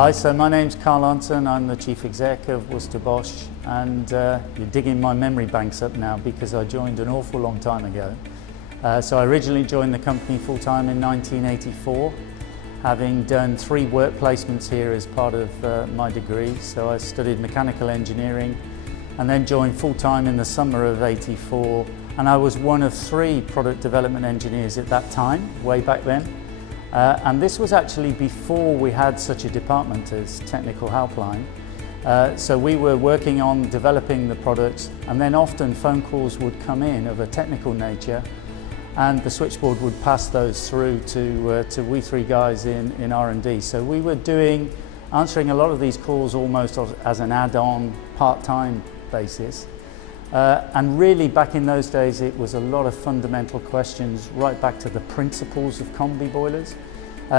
Hi, so my name's Arntzen. I'm the Chief Exec of Worcester Bosch, and you're digging my memory banks up now because I joined an awful long time ago. So I originally joined the company full-time in 1984, having done 3 work placements here as part of my degree. So I studied mechanical engineering and then joined full-time in the summer of '84, and I was one of 3 product development engineers at that time, way back then. And this was actually before we had such a department as Technical Helpline. So we were working on developing the products, and then often phone calls would come in of a technical nature, and the switchboard would pass those through to we 3 guys in R&D. So we were answering a lot of these calls almost as an add-on, part-time basis. And really back in those days it was a lot of fundamental questions right back to the principles of combi boilers,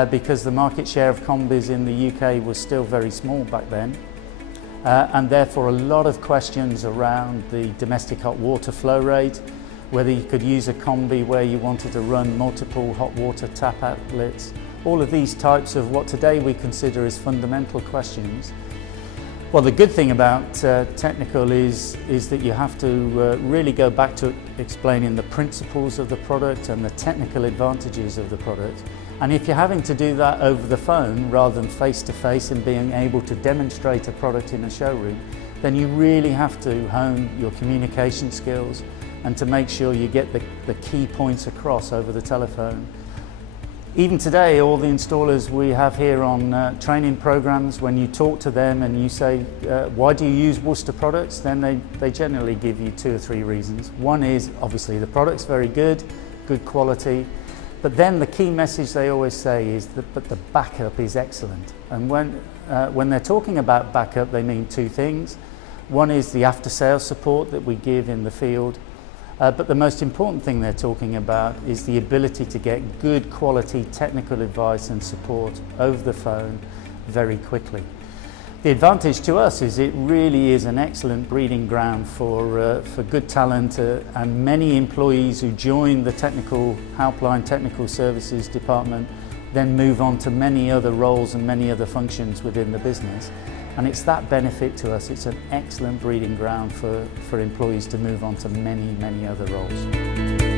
because the market share of combis in the UK was still very small back then, and therefore a lot of questions around the domestic hot water flow rate, whether you could use a combi where you wanted to run multiple hot water tap outlets, all of these types of what today we consider as fundamental questions. Well, the good thing about technical is that you have to really go back to explaining the principles of the product and the technical advantages of the product. And if you're having to do that over the phone rather than face-to-face and being able to demonstrate a product in a showroom, then you really have to hone your communication skills and to make sure you get the key points across over the telephone. Even today, all the installers we have here on training programs, when you talk to them and you say, why do you use Worcester products? Then they generally give you 2 or 3 reasons. One is, obviously, the product's very good quality, but then the key message they always say is that the backup is excellent. And when they're talking about backup, they mean 2 things. One is the after-sales support that we give in the field, but the most important thing they're talking about is the ability to get good quality technical advice and support over the phone very quickly. The advantage to us is it really is an excellent breeding ground for good talent, and many employees who join the Technical Helpline Technical Services Department then move on to many other roles and many other functions within the business. And it's that benefit to us. It's an excellent breeding ground for employees to move on to many, many other roles.